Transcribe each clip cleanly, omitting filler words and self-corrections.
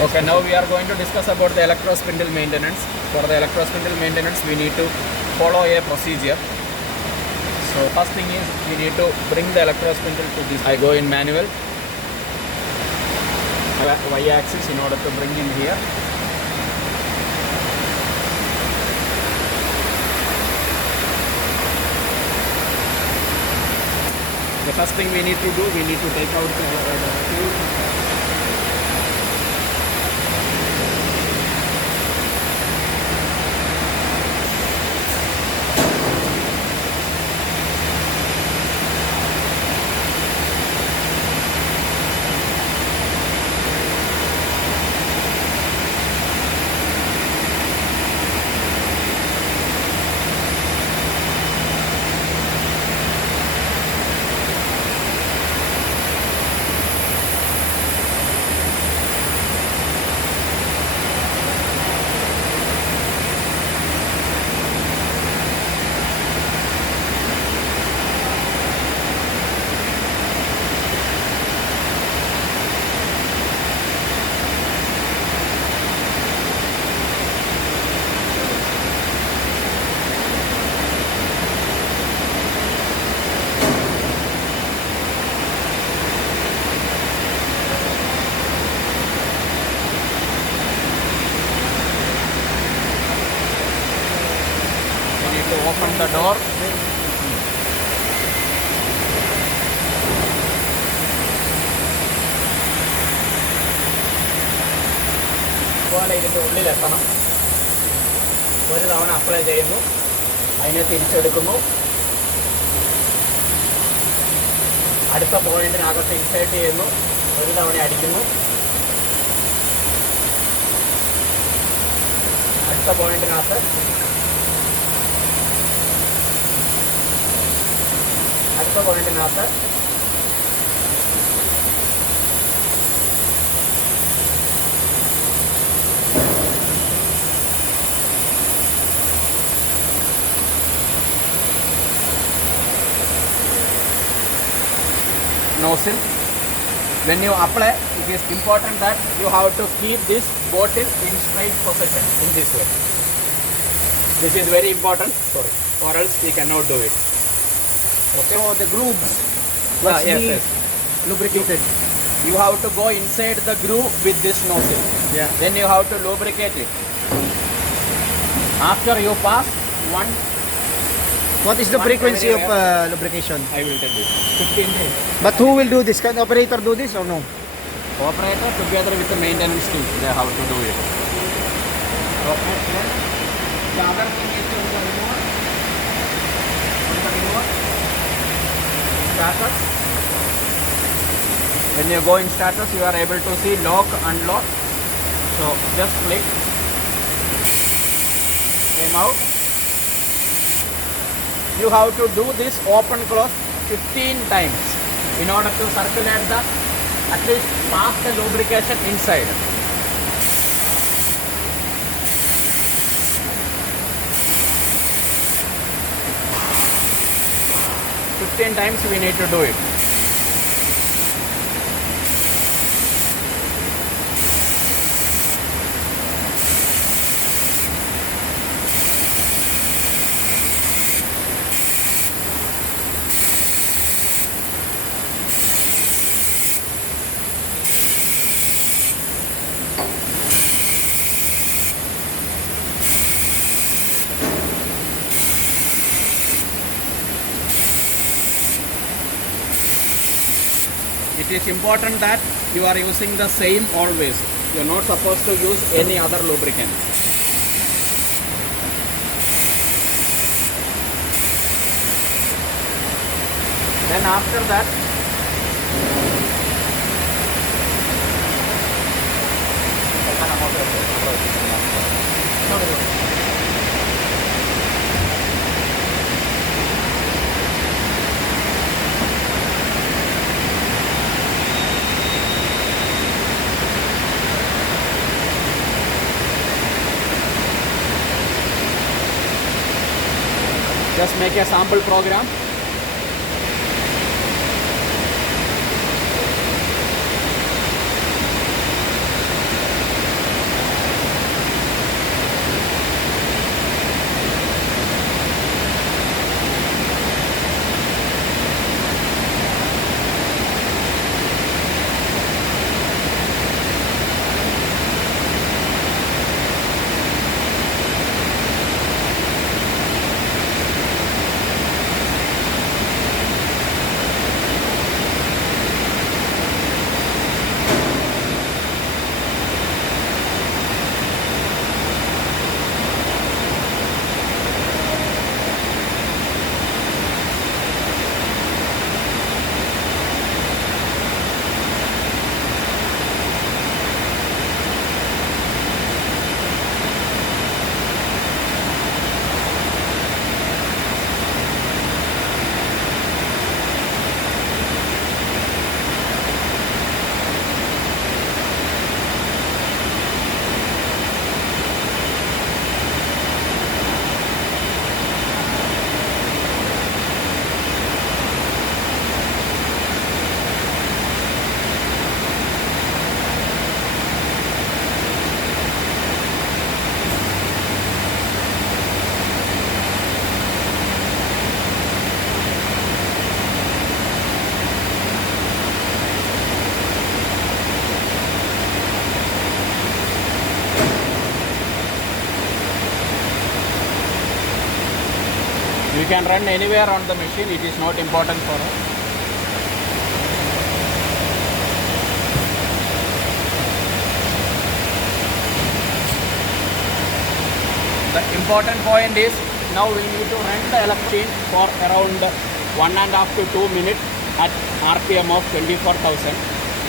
Okay, now we are going to discuss about the electrospindle maintenance. For the electrospindle maintenance, we need to follow a procedure. So first thing is we need to bring the electrospindle to this. I go in manual, y-axis in order to bring in here. The first thing we need to do, we need to take out the tool. Open the door. പോലെ ഇതിൻ്റെ ഉള്ളിലെത്തണം. ഒരു തവണ apply ചെയ്യുന്നു, അതിനെ തിരിച്ചെടുക്കുന്നു, അടുത്ത പോയിന്റിനകത്ത് insert ചെയ്യുന്നു, ഒരു തവണ അടിക്കുന്നു, അടുത്ത പോയിന്റിനകത്ത് nozzle. When you apply, it is important that you have to keep this bottle in straight position in this way. This is very important, or else we cannot do it. Okay. So the grooves must be lubricated. You have to go inside the groove with this nozzle. Yeah. Then you have to lubricate it. After you pass one. What is the frequency of lubrication? I will tell you. 15 days. But who will do this? Can the operator do this or no? Operator together with the maintenance team, they have to do it. Okay. The other thing is on the remote. Status. When you go in status, you are able to see lock, unlock. So just click. Came out. You have to do this open close 15 times in order to circulate the, at least pass the lubrication inside. Times we need to do it. It is important that you are using the same always. You are not supposed to use any other lubricant. Then after that, just make a sample program. can run anywhere on the machine, it is not important for us. The important point is now we need to run the electrician for around 1.5 to 2 minutes at RPM of 24,000.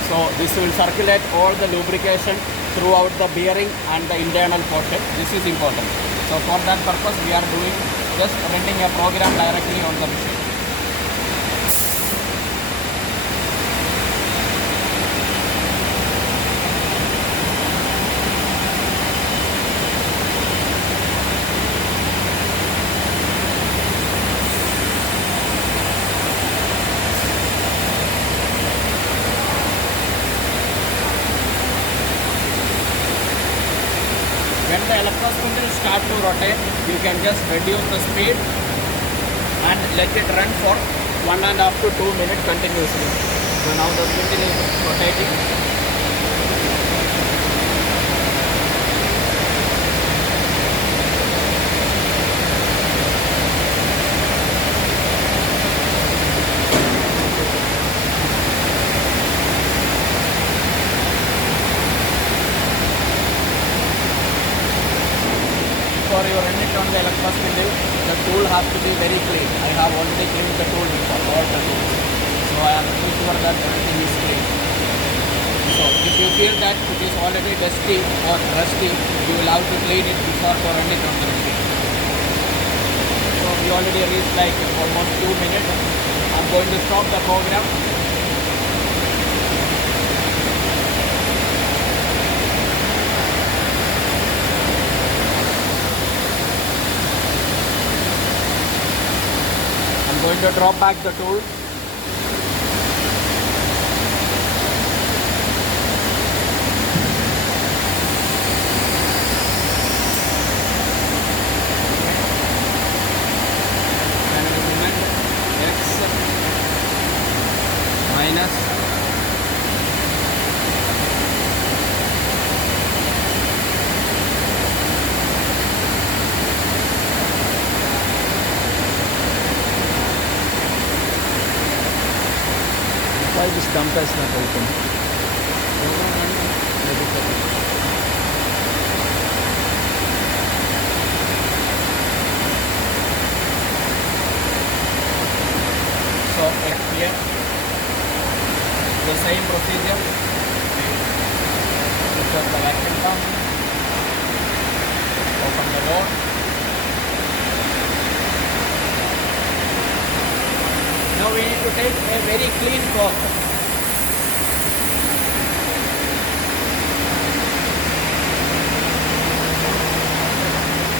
So this will circulate all the lubrication throughout the bearing and the internal portion. This is important. So for that purpose we are doing just running a program directly on the machine. When the electrospindle start to rotate, you can just reduce the speed and let it run for 1.5 to 2 minutes continuously. So now the spindle is rotating. Before you run it on the electrospindle, the tool has to be very clean. I have already cleaned the tool before, all the tools. So I am pretty sure that everything is clean. So if you feel that it is already dusty or rusty, you will have to clean it before to run it on the machine. So we already reached like almost 2 minutes. I am going to stop the program. Going to drop back the tool. And element X minus Why this dumper is not open? so here the same procedure. Insert the vacuum pump, open the door. Now we need to take a very clean cloth.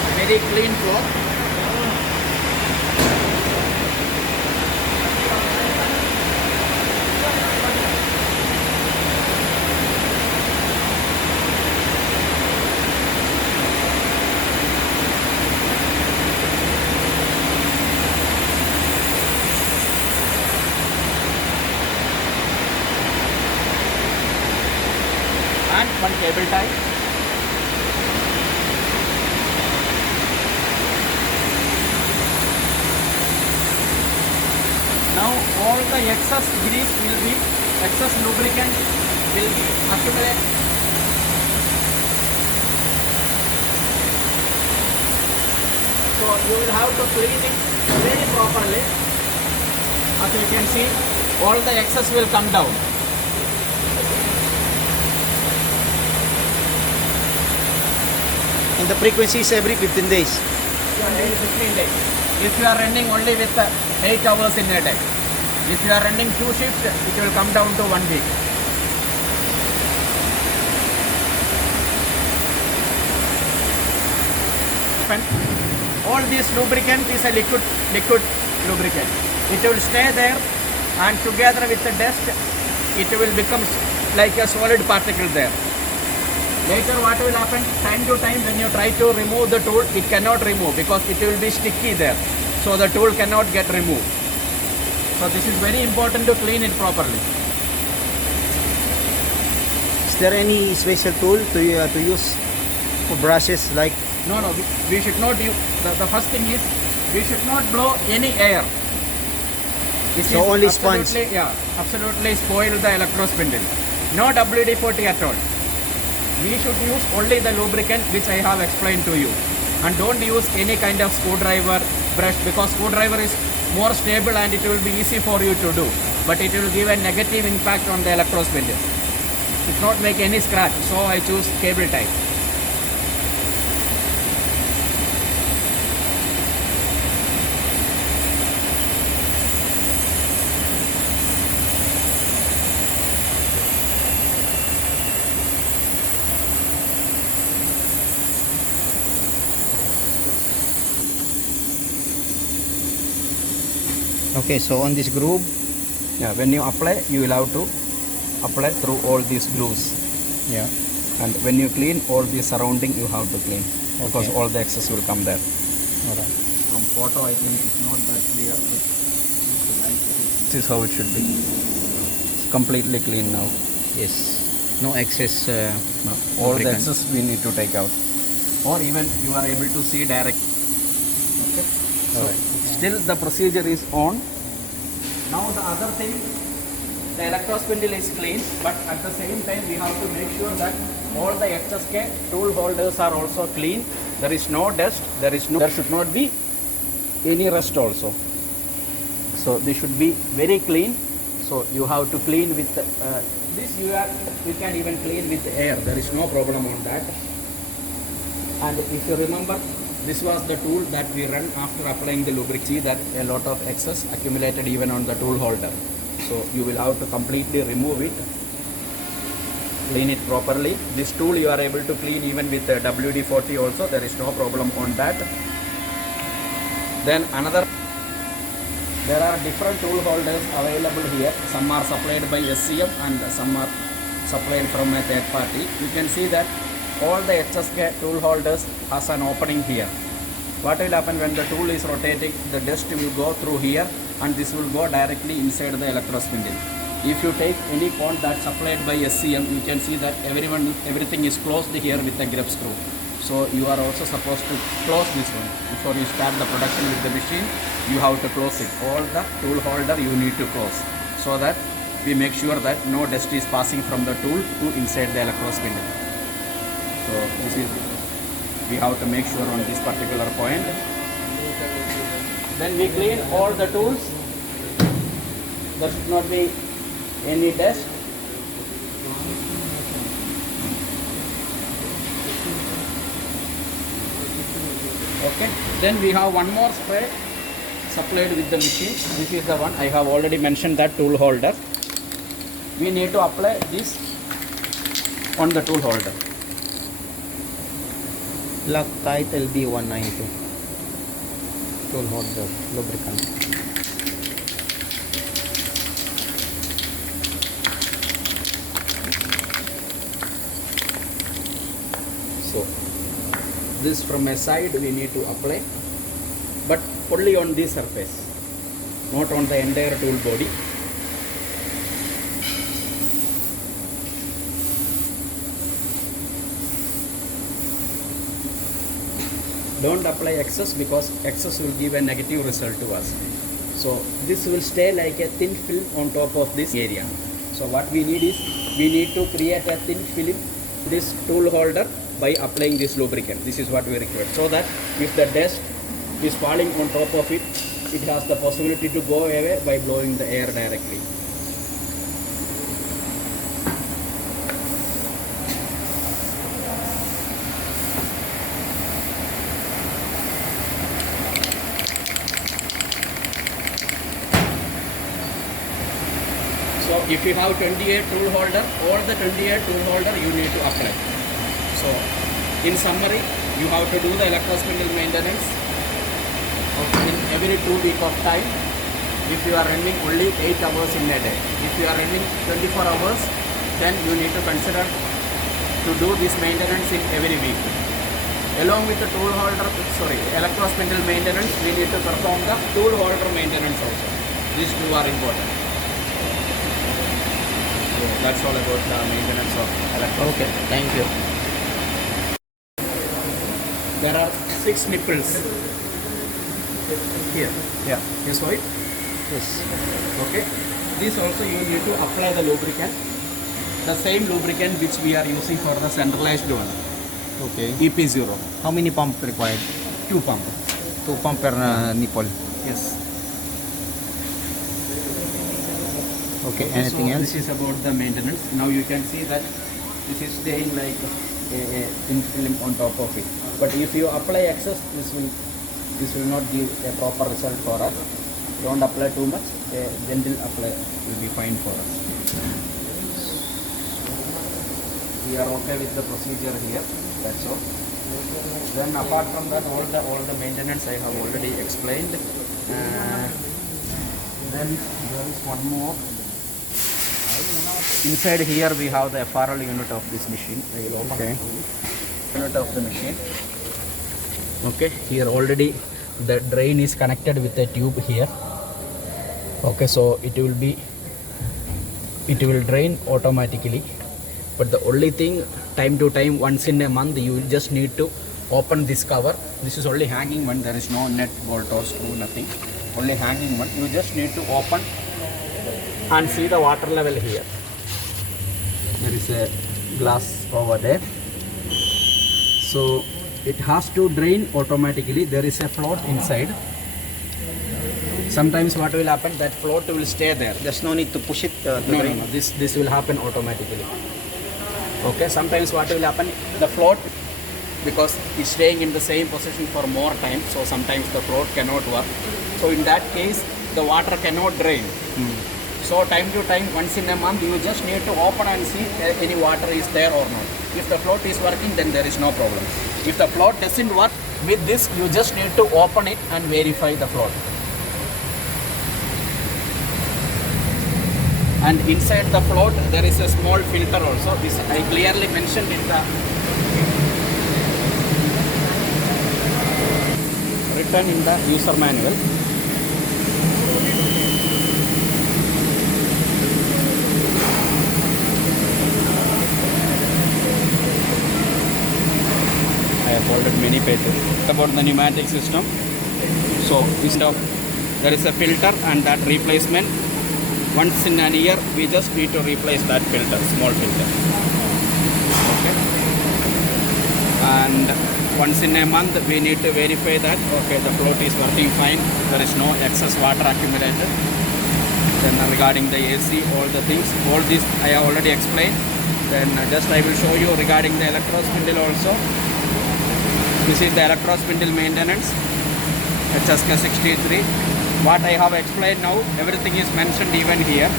A very clean cloth. And one cable tie. Now all the excess grease will be, excess lubricant will be accumulated. So you will have to clean it very properly. As you can see, all the excess will come down. And the frequency is every 15 days. Every 15 days. If you are running only with 8 hours in a day. If you are running 2 shifts, it will come down to 1 week. All this lubricant is a liquid lubricant. It will stay there, and together with the dust, it will become like a solid particle there. Later what will happen, time to time when you try to remove the tool, it cannot remove because it will be sticky there. So the tool cannot get removed. So this is very important to clean it properly. Is there any special tool to use for brushes like? No, we should not use, the first thing is we should not blow any air. This So is only sponge. absolutely spoil the electrospindle. No WD-40 at all. We should use only the lubricant which I have explained to you. And don't use any kind of screwdriver, brush, because screwdriver is more stable and it will be easy for you to do. But it will give a negative impact on the electrospindle. It will not make any scratch, so I choose cable type. Okay, so on this groove, Yeah, when you apply, you will have to apply through all these grooves. yeah. And when you clean, all the surrounding you have to clean. Because Okay. all the excess will come there. Alright. From photo, I think it's not that clear. But this is how it should be. It's completely clean now. Yes. No excess. No, all the lubricant. excess we need to take out. Or even you are able to see direct. Okay. So Alright. still the procedure is on. Now the other thing, the electrospindle is clean, but at the same time we have to make sure that all the HSK tool holders are also clean. There is no dust. There should not be any rust also. So they should be very clean. So you have to clean with this. You can even clean with air. There is no problem on that. And if you remember, this was the tool that we run after applying the lubricant. See that a lot of excess accumulated even on the tool holder. So you will have to completely remove it, clean it properly. This tool you are able to clean even with WD-40 also. There is no problem on that. Then there are different tool holders available here. Some are supplied by SCM and some are supplied from a third party. You can see that all the HSK tool holders has an opening here. What will happen when the tool is rotating? The dust will go through here and this will go directly inside the electrospindle. If you take any point that's supplied by SCM, you can see that everything is closed here with a grip screw. So you are also supposed to close this one. Before you start the production with the machine, you have to close it. All the tool holder you need to close, so that we make sure that no dust is passing from the tool to inside the electrospindle. So this is, we have to make sure on this particular point. Then we clean all the tools. There should not be any dust. Okay. Then we have one more spray supplied with the machine. This is the one I have already mentioned, that tool holder. We need to apply this on the tool holder. Loctite LB192. Tool holder lubricant. So this from a side we need to apply, but only on this surface, not on the entire tool body. Don't apply excess, because excess will give a negative result to us. So this will stay like a thin film on top of this area. So what we need is, we need to create a thin film this tool holder by applying this lubricant. This is what we require, so that if the dust is falling on top of it, it has the possibility to go away by blowing the air directly. So if you have 28 tool holder, all the 28 tool holder you need to apply. So in summary, you have to do the electrospindle maintenance in every 2 weeks of time. If you are running only 8 hours in a day. If you are running 24 hours, then you need to consider to do this maintenance in every week. Along with the tool holder, electrospindle maintenance, we need to perform the tool holder maintenance also. These two are important. So that's all about the maintenance of electrospindle. Okay, thank you. There are 6 nipples. here. Yeah. You saw it? Yes. Okay. This also you need to apply the lubricant. The same lubricant which we are using for the centralized one. Okay. EP0. How many pump required? 2 pump. 2 pump per nipple. Yes. Okay. Anything so else? This is about the maintenance. Now you can see that this is staying like a thin film on top of it. But if you apply excess, this will not give a proper result for us. Don't apply too much. A gentle apply will be fine for us. We are okay with the procedure here. That's all. Then apart from that, all the maintenance I have already explained. Then there is one more. Inside here we have the FRL unit of this machine. I will open Okay. unit of the machine. Okay, here already the drain is connected with a tube here. Okay, so it will drain automatically. But the only thing, time to time, once in a month, you will just need to open this cover. This is only hanging one. There is no nut, bolt or screw, nothing. Only hanging one. You just need to open and see the water level here. There is a glass over there. So it has to drain automatically. There is a float inside. Sometimes what will happen, that float will stay there. There's no need to push it to No, drain. this will happen automatically. Okay, sometimes what will happen, the float, because it's staying in the same position for more time, so sometimes the float cannot work. So in that case, the water cannot drain. So time to time, once in a month, you just need to open and see any water is there or not. If the float is working, then there is no problem. If the float doesn't work, with this, you just need to open it and verify the float. And inside the float there is a small filter also. This I clearly mentioned in the written in the user manual. I have folded many pages about the pneumatic system. So instead of there is a filter and that replacement. Once in a year, we just need to replace that filter, small filter. Okay. And once in a month, we need to verify that, okay, the float is working fine, there is no excess water accumulated. Then regarding the AC, all the things, all this I have already explained. Then just I will show you regarding the electro spindle also. This is the electro spindle maintenance, HSK 63. What I have explained now, everything is mentioned even here.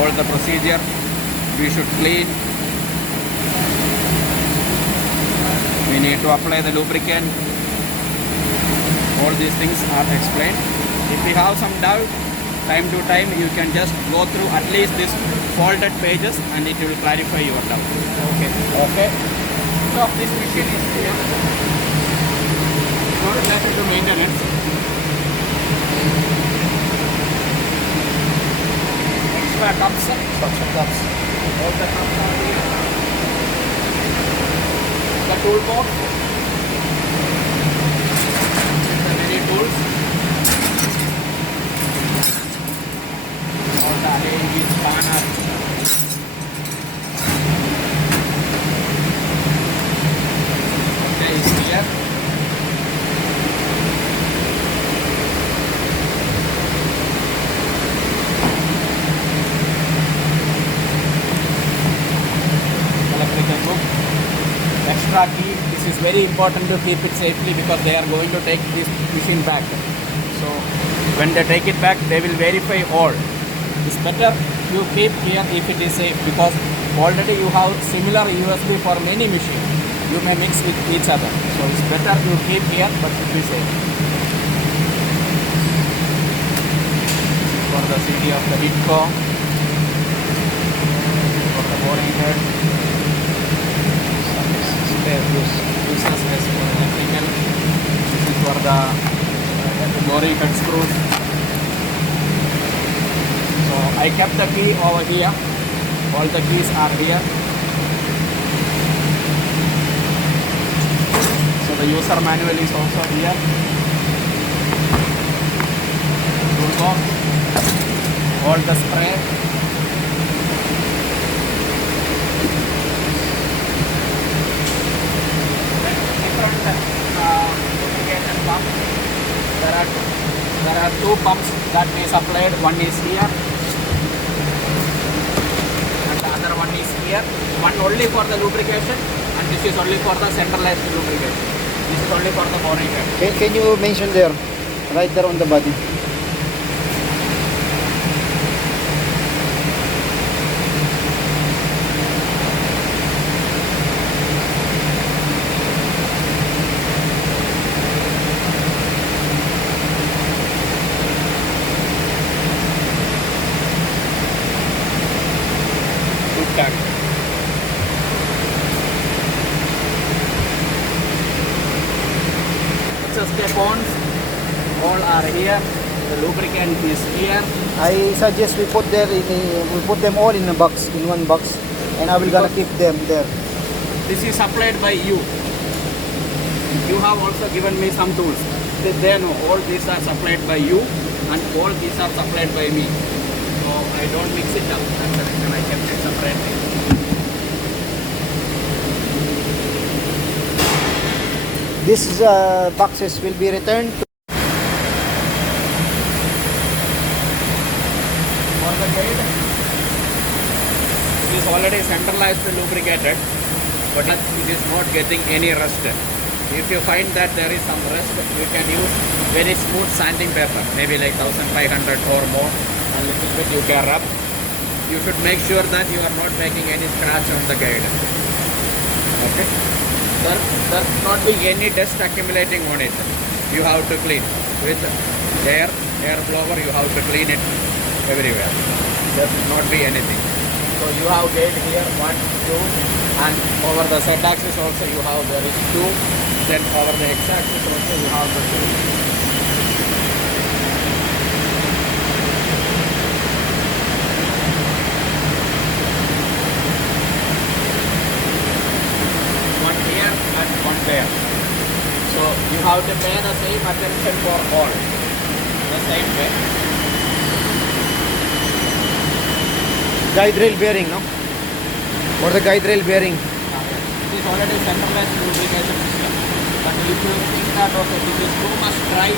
All the procedure, we should clean. We need to apply the lubricant. All these things are explained. If you have some doubt, time to time, you can just go through at least this folded pages and it will clarify your doubt. Okay. Okay. So this machine is here. So related to maintenance. Extra cups, suction cups. All the cups are here. The toolbox. The many tools. All the allengi, spanner. Okay, is here. Extra key, this is very important to keep it safely because they are going to take this machine back. So when they take it back, they will verify all. It's better you keep here if it is safe because already you have similar USB for many machines. You may mix with each other. So it's better you keep here but should be safe. For the CD of the Ditco, for the boring head. Uses as for electrical. This is for the boring head screws. So I kept the key over here. All the keys are here. So the user manual is also here. go all the spray. Then different lubrication pumps. There are two pumps that we supplied. One is here and the other one is here. One only for the lubrication and this is only for the centralized lubrication. This is only for the boring head. Can you mention there, right there on the body? Tag. Step-ons all are here. The lubricant is here. I suggest we put them all in a box, in one box, and I will gonna keep them there. This is supplied by you. You have also given me some tools. They know all these are supplied by you and all these are supplied by me. So I don't mix it up. That's the reason I kept it separately. These boxes will be returned to For the guide, it is already centralized lubricated, but it is not getting any rust. If you find that there is some rust, you can use very smooth sanding paper, maybe like 1500 or more, and little bit you can rub. You should make sure that you are not making any scratch on the guide. Okay? There should not be any dust accumulating on it. You have to clean with air blower. You have to clean it everywhere. There should not be anything. So you have gauge here 1, 2, and over the Z axis also you have there is 2. Then over the X axis also you have the 2. There. So you have to pay the same attention for all. The same way. guide rail bearing, no? For the guide rail bearing. It is already centralized lubrication system. But if you think that okay, this is too much dry,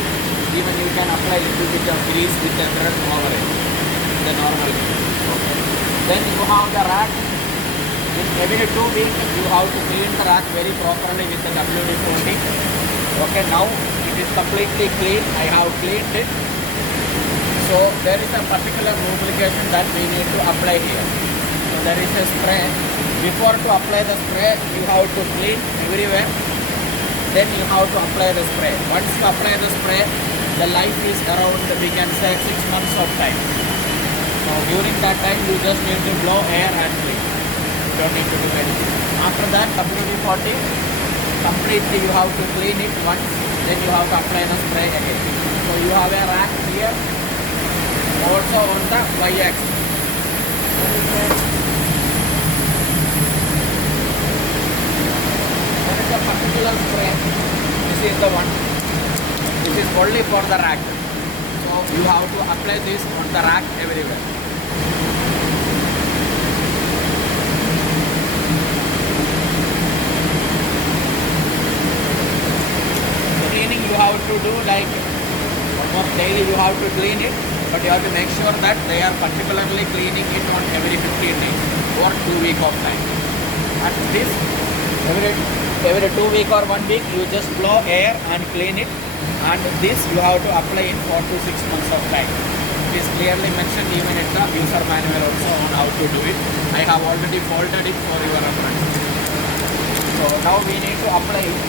even you can apply a little bit of grease with the thread over it. The normal way. Okay. Then you have the rack. Every 2 weeks you have to clean the rack very properly with the WD-40. Okay, now it is completely clean. I have cleaned it. So there is a particular lubrication that we need to apply here. So there is a spray. Before to apply the spray, you have to clean everywhere. Then you have to apply the spray. Once you apply the spray, the life is around, we can say, 6 months of time. So during that time, you just need to blow air and clean. Don't need to do anything. After that, WD-40, completely you have to clean it once, then you have to apply the spray again. So you have a rack here, also on the y-axis. There is a particular spray. This is the one. This is only for the rack. So you have to apply this on the rack everywhere. You have to do like almost daily you have to clean it, but you have to make sure that they are particularly cleaning it on every 15 days or 2 week of time. At this every 2 week or 1 week you just blow air and clean it, and this you have to apply it for 2 to 6 months of time. It is clearly mentioned even in the user manual also on how to do it. I have already folded it for your reference. So now we need to apply it.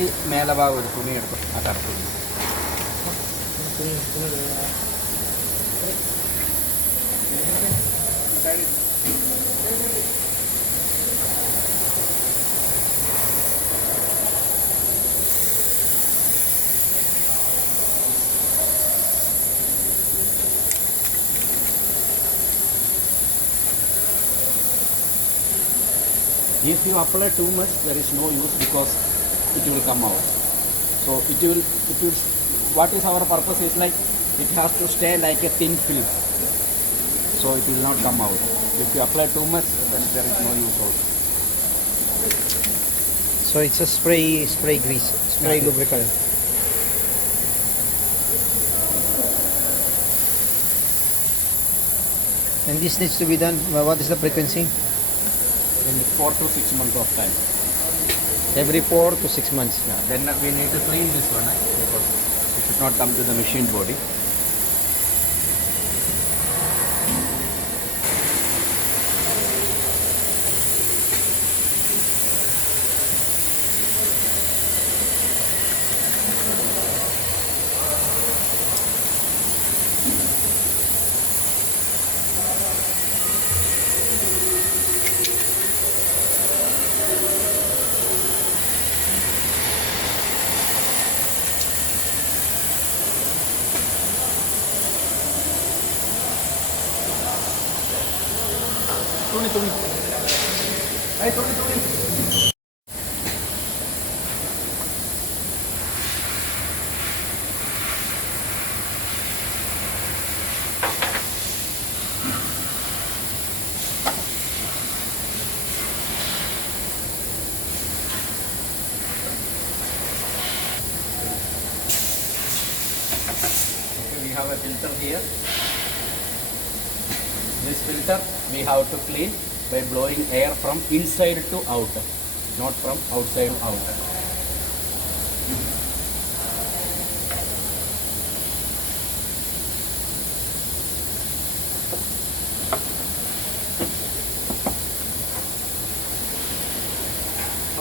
ഈ മേലഭാഗം ഒരു തുണി എടുക്കും ആ കറുപ്പ് If you apply too much, there is no use because it will come out. So what is our purpose is like, it has to stay like a thin film. So it will not come out. If you apply too much, then there is no use also. So it's a spray grease, spray lubricant. And this needs to be done, what is the frequency? In 4 to 6 months of time. Every 4 to 6 months. Yeah, then we need to clean this one because it should not come to the machine body. Tuni. Hey, Tuni. Okay, we have a filter here. This filter we have to clean by blowing air from inside to out, not from outside out.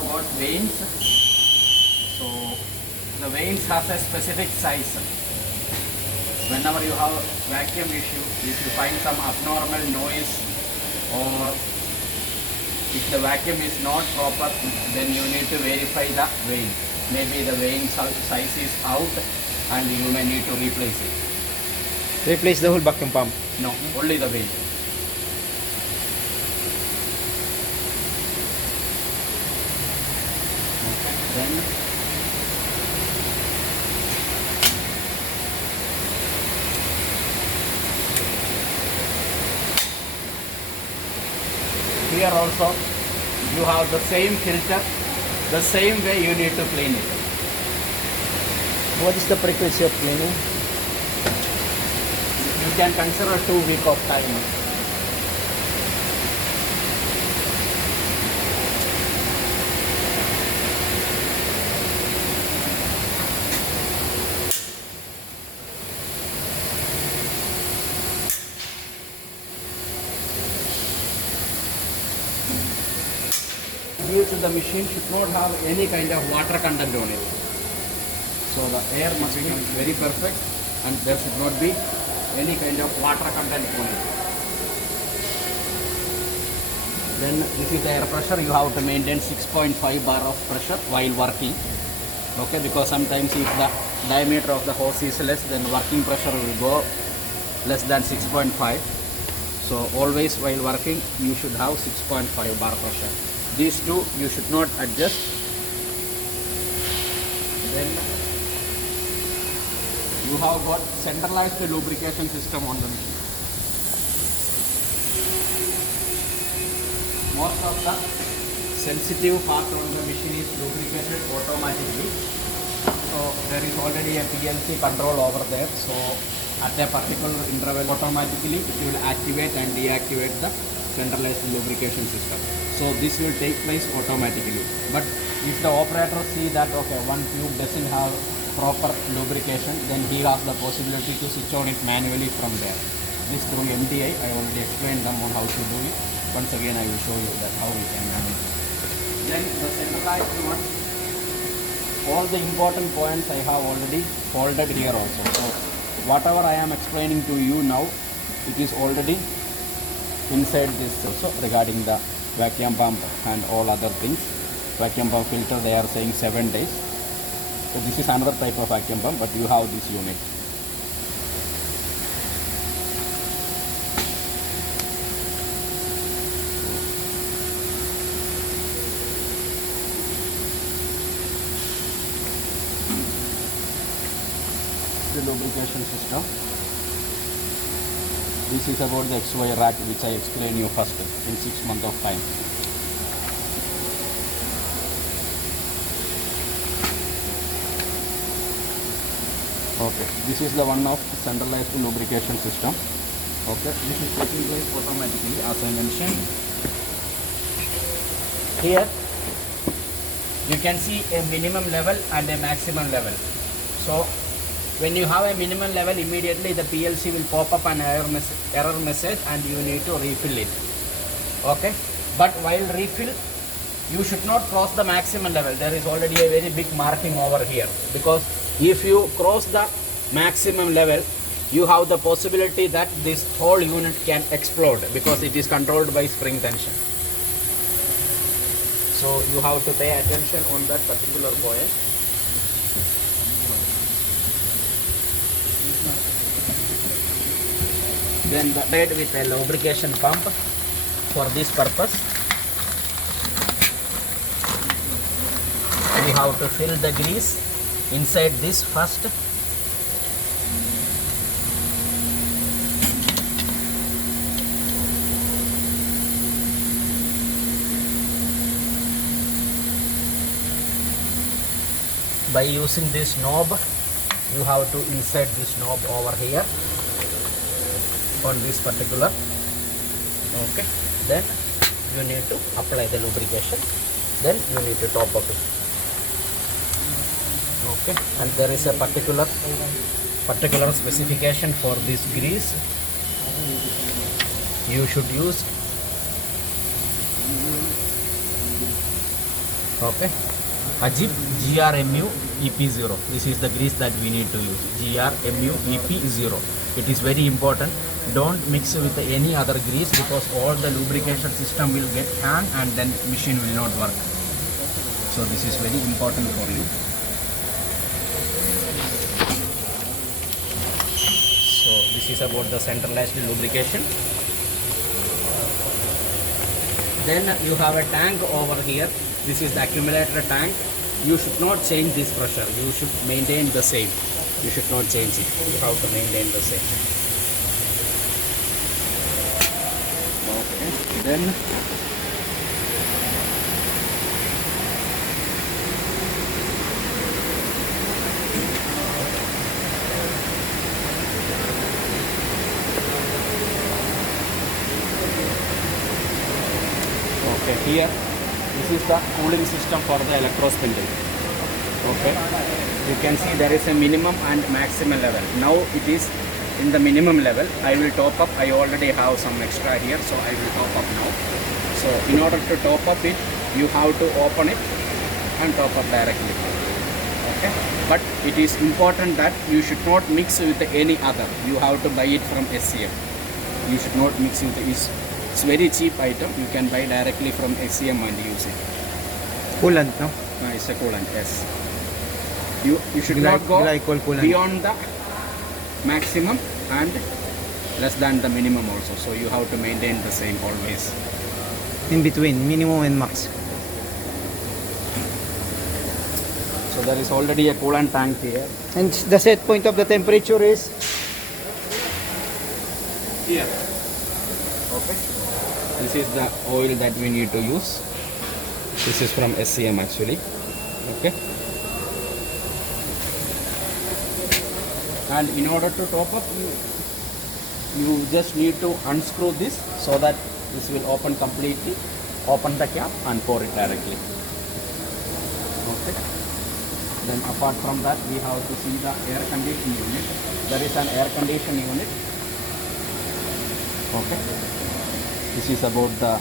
About veins, so the veins has a specific size. Whenever you have vacuum issue, if you find some abnormal noise or if the vacuum is not proper, then you need to verify the vein. Maybe the vein size is out and you may need to replace it. Replace the whole vacuum pump. No, only the vein. Then here also you have the same filter, the same way you need to clean it. What is the frequency of cleaning? You can consider 2 weeks of time. Used to the machine should not have any kind of water content on it. So the air must be very perfect and there should not be any kind of water content on it. Then this is the air pressure. You have to maintain 6.5 bar of pressure while working. Okay, because sometimes if the diameter of the hose is less, then working pressure will go less than 6.5. So always while working you should have 6.5 bar pressure. These two you should not adjust. Then you have got centralized lubrication system on the machine. Most of the sensitive part on the machine is lubricated automatically. So there is already a PLC control over there. So at a particular interval automatically it will activate and deactivate the centralized lubrication system. So this will take place automatically. But if the operator see that okay, one tube doesn't have proper lubrication, then he has the possibility to switch on it manually from there. This through MDI, I already explained them on how to do it. Once again I will show you that how we can manage it. Then the centralized one all the important points I have already folded here also. So whatever I am explaining to you now, it is already inside this also regarding the vacuum pump and all other things. Vacuum pump filter, they are saying 7 days. So this is another type of vacuum pump, but you have this unit. The lubrication system. This is about the XY rack which I explained you first in 6 months of time. Okay, this is the one of centralized lubrication system. Okay, this is taking place automatically as I mentioned. Here you can see a minimum level and a maximum level. So when you have a minimum level, immediately the PLC will pop up an error message and you need to refill it. Okay, but while refill, you should not cross the maximum level. There is already a very big marking over here, because if you cross the maximum level, you have the possibility that this whole unit can explode, because it is controlled by spring tension. So you have to pay attention on that particular point. Then butted with a lubrication pump for this purpose. We have to fill the grease inside this first. By using this knob, you have to insert this knob over here on this particular. Okay, then you need to apply the lubrication, then you need to top up it. Okay, and there is a particular specification for this grease. You should use, okay, Ajib GRMU EP0. This is the grease that we need to use. GRMU EP0. It is very important. Don't mix with any other grease, because all the lubrication system will get hang and then machine will not work. So this is very important for you. So this is about the centralized lubrication. Then you have a tank over here. This is the accumulator tank. You should not change this pressure. You should maintain the same. You should not change it. You have to maintain the same. Okay. Then here, this is the cooling system for the electrospindle. Okay, you can see there is a minimum and maximum level. Now it is in the minimum level. I will top up. I already have some extra here, so I will top up now. So in order to top up it, you have to open it and top up directly. Okay, but it is important that you should not mix with any other. You have to buy it from SCM. You should not mix with this. It's very cheap item. You can buy directly from SCM and use it. Coolant, no? It's a coolant, yes. You should not go beyond the maximum and less than the minimum also. So you have to maintain the same always. In between, minimum and max. So there is already a coolant tank here. And the set point of the temperature is? Here. Okay. This is the oil that we need to use. This is from SCM actually. Okay. And in order to top up, you just need to unscrew this so that this will open completely. Open the cap and pour it directly. Okay. Then apart from that, we have to see the air conditioning unit. There is an air conditioning unit. Okay. This is about the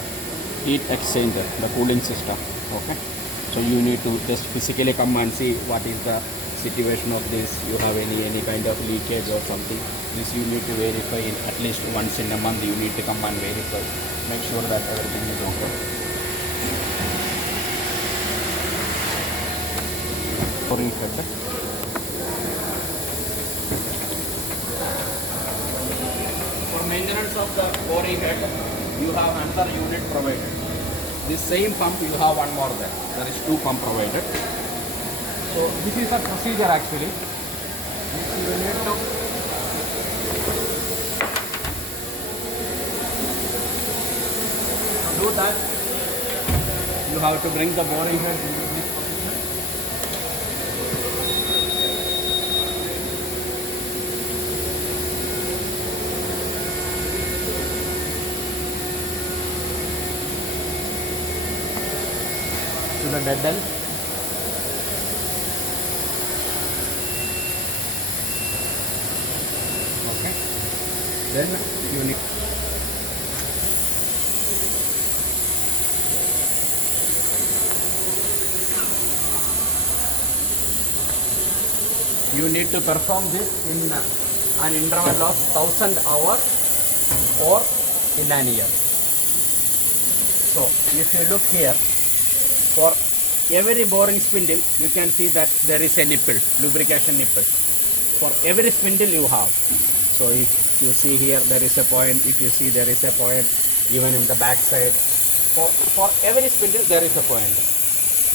heat exchanger, the cooling system. Okay. So So you need to just physically come and see what is the situation of this. You have any kind of leakage or something. This you need to verify in at least once in a month. You need to come and verify. Make sure that everything is okay. Boring head. For maintenance of the boring head, you have another unit provided. This same pump you have one more there. There is two pump provided. So this is the procedure actually. You need to do that. You have to bring the boring head into this position. To the dead end. Okay. Then you need to perform this in an interval of 1000 hours or in an year. So if you look here, for every boring spindle you can see that there is a nipple, lubrication nipple. For every spindle you have. So if you see here there is a point, if you see there is a point even in the back side. For every spindle there is a point.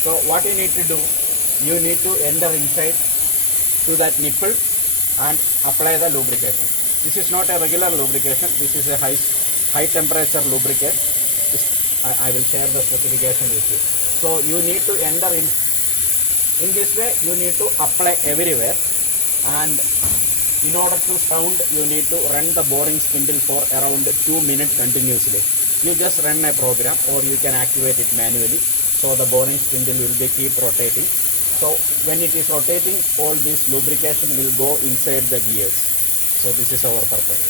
So what you need to do, you need to enter inside to that nipple and apply the lubrication. This is not a regular lubrication, this is a high temperature lubricant. I will share the specification with you. So you need to enter in this way. You need to apply everywhere, and in order to sound you need to run the boring spindle for around 2 minutes continuously. You just run a program or you can activate it manually, so the boring spindle will be keep rotating. So when it is rotating, all this lubrication will go inside the gears. So this is our purpose.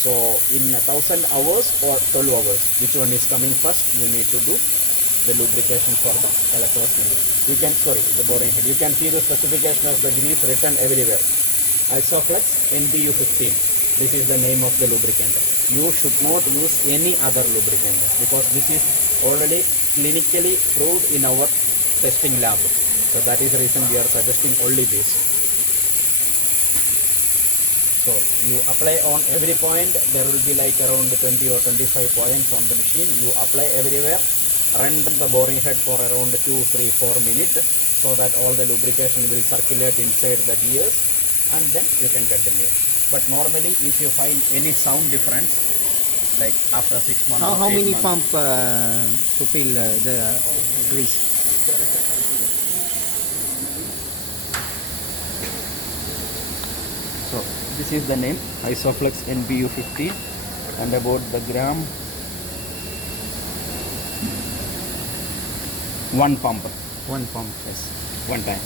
So in 1000 hours or 12 hours, which one is coming first, you need to do the lubrication for the electrospindle. You can, the boring head. You can see the specification of the grease written everywhere. Isoflex NBU15. This is the name of the lubricant. You should not use any other lubricant because this is already clinically proved in our testing lab. So that is the reason we are suggesting only this. So you apply on every point. There will be like around 20 or 25 points on the machine. You apply everywhere. Run the boring head for around 2, 3, 4 minutes so that all the lubrication will circulate inside the gears, and then you can continue. But normally if you find any sound difference, like after 6 months How or 8 many months, pump to fill the grease? so this is the name, Isoflex NBU15, and about the gram, one pump, yes, one time.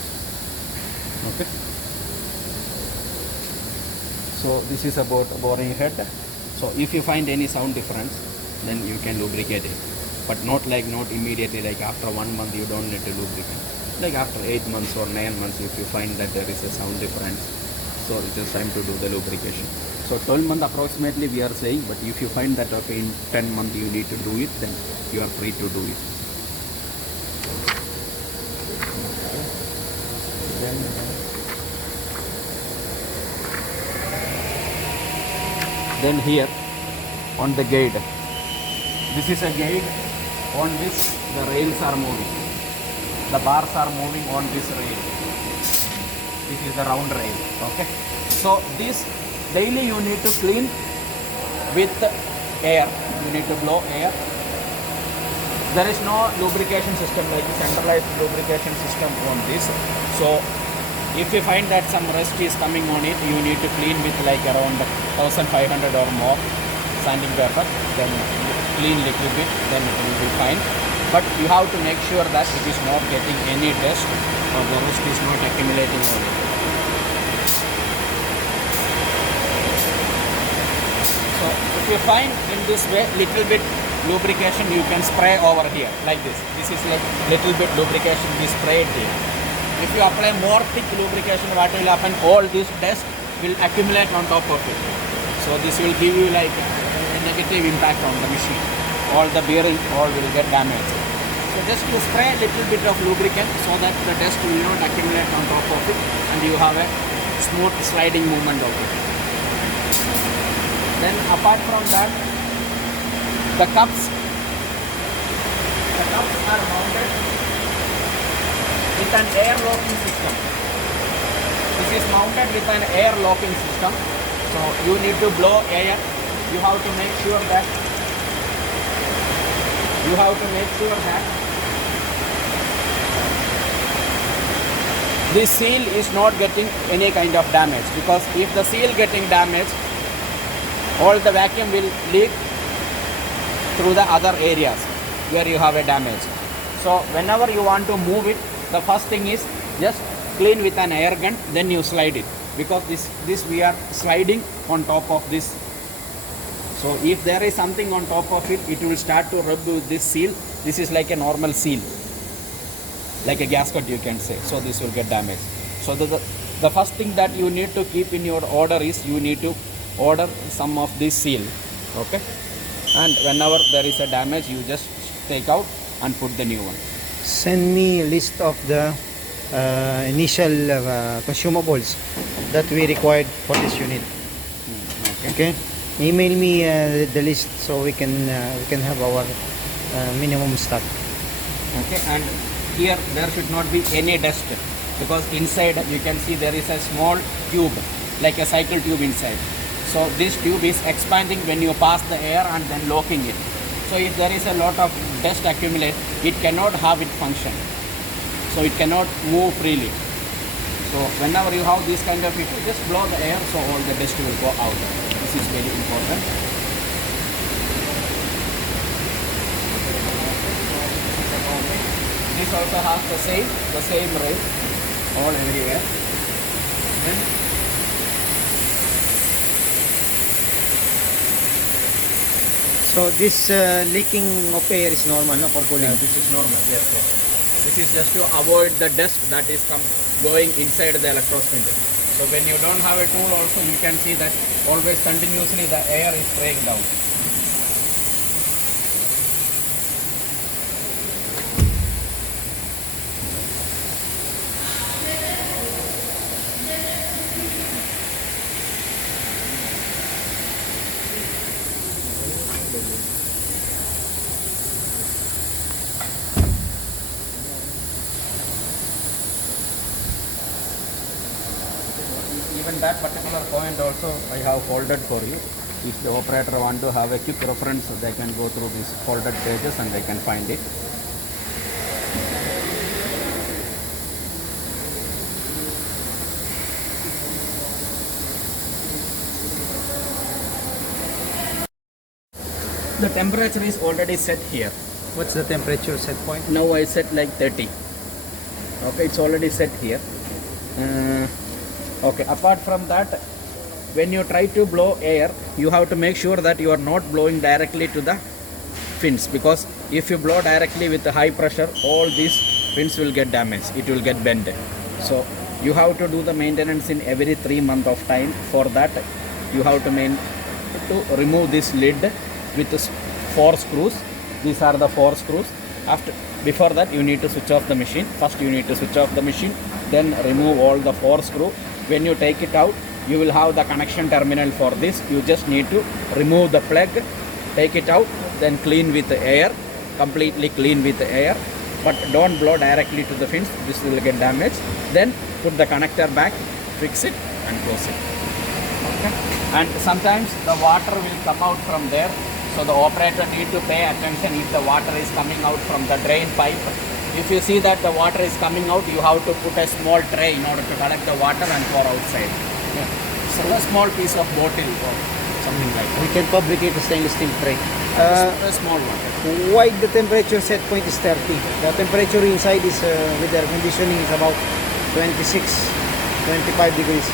Okay. So this is about boring head. So if you find any sound difference, then you can lubricate it, but not immediately, like after 1 month you don't need to lubricate. Like after 8 months or 9 months, if you find that there is a sound difference, so it is time to do the lubrication. So 12 months approximately we are saying, but if you find that okay in 10 months you need to do it, then you are free to do it. Then here on the guide, this is a guide on which the rails are moving. The bars are moving on this rail. This is the round rail. Okay. So this daily you need to clean with air. You need to blow air. There is no lubrication system like centralized lubrication system on this. So if you find that some rust is coming on it, you need to clean with like around 1500 or more sanding paper. Then clean little bit, then it will be fine. But you have to make sure that it is not getting any dust or the rust is not accumulating on it. So if you find in this way little bit lubrication you can spray over here like this. This is like little bit lubrication we sprayed here. If you apply more thick lubrication, what will happen? All this dust will accumulate on top of it. So this will give you like a negative impact on the machine. All the bearing all will get damaged. So just you spray a little bit of lubricant so that the dust will not accumulate on top of it and you have a smooth sliding movement of it. Then apart from that, the cups are mounted with an air locking system. This is mounted with an air locking system. So you need to blow air. You have to make sure that this seal is not getting any kind of damage, because if the seal getting damaged, all the vacuum will leak through the other areas where you have a damage. So whenever you want to move it, the first thing is just clean with an air gun, then you slide it, because this we are sliding on top of this. So if there is something on top of it, it will start to rub with this seal. This is like a normal seal, like a gasket you can say. So this will get damaged. So the first thing that you need to keep in your order is you need to order some of this seal, okay? And whenever there is a damage, you just take out and put the new one. Send me a list of the initial consumables that we required for this unit. Okay. Email me the list so we can have our minimum stock. Okay. And here there should not be any dust, because inside you can see there is a small tube, like a cycle tube inside. So this tube is expanding when you pass the air and then locking it. So if there is a lot of dust accumulate, it cannot have its function. So it cannot move freely. So whenever you have this kind of issue, just blow the air so all the dust will go out. This is very important. This also has the same rail all everywhere. Then so this leaking of air is normal, no, for cooling? yeah, this is normal, yes. This is just to avoid the dust that is going inside the electrospindle. So when you don't have a tool also, you can see that always continuously the air is spraying down. Even that particular point also I have folded for you. If the operator want to have a quick reference, they can go through these folded pages and they can find it. The temperature is already set here. What's the temperature set point? Now I set like 30. Okay, it's already set here. Okay, apart from that, when you try to blow air, you have to make sure that you are not blowing directly to the fins, because if you blow directly with the high pressure, all these fins will get damaged, it will get bent. So you have to do the maintenance in every 3 months of time. For that, you have to remove this lid with 4 screws. These are the 4 screws. Before that, you need to switch off the machine. First you need to switch off the machine, then remove all the 4 screws. When you take it out, you will have the connection terminal for this. You just need to remove the plug, take it out, then clean with the air, completely clean with the air, but don't blow directly to the fins, this will get damaged. Then put the connector back, fix it and close it. Okay. And sometimes the water will come out from there, so the operator need to pay attention if the water is coming out from the drain pipe. If you see that the water is coming out, you have to put a small tray in order to collect the water and pour outside. Yeah. So a small piece of bottle or something like that. We can fabricate a stainless steel tray. A small one. Why the temperature set point is 30? The temperature inside is with air conditioning is about 26, 25 degrees.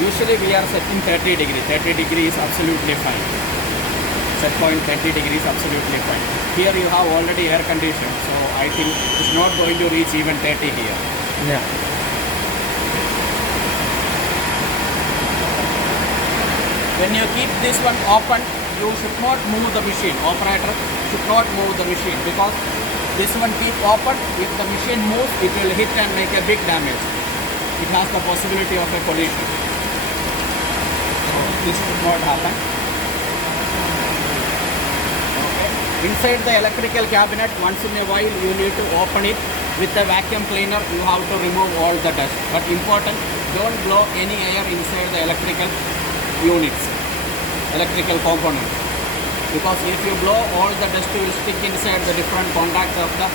Usually we are setting 30 degrees. 30 degrees is absolutely fine. set point 30 degrees, absolutely fine. Here you have already air condition, so I think it's not going to reach even 30 here. Yeah. When you keep this one open, you should not move the machine. Operator should not move the machine, because this one keep open. If the machine moves, it will hit and make a big damage. It has the possibility of a collision. So this should not happen. Okay. Inside the electrical cabinet, once in a while you need to open it with a vacuum cleaner. You have to remove all the dust. But important, don't blow any air inside the electrical units, electrical components, because if you blow, all the dust will stick inside the different contacts of the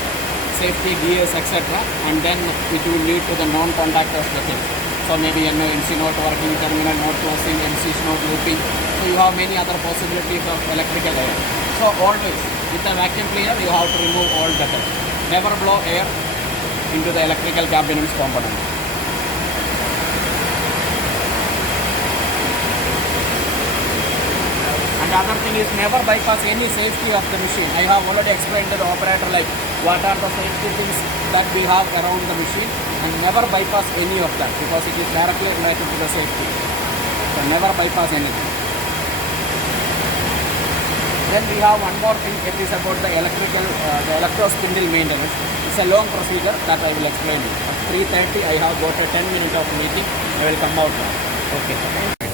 safety gears, etc., and then it will lead to the non-contact of the things. So maybe MC not working, terminal not closing, MC is not looping. So you have many other possibilities of electrical air. So always with a vacuum cleaner you have to remove all the dust. Never blow air into the electrical cabinets component. And the other thing is, never bypass any safety of the machine. I have already explained to the operator like what are the safety things that we have around the machine, and never bypass any of that, because it is directly related to the safety. So never bypass anything. Then we have one more thing. It is about the electro spindle maintenance. It's a long procedure that I will explain you. At 3:30 I have got a 10-minute of meeting. I will come out now. Okay.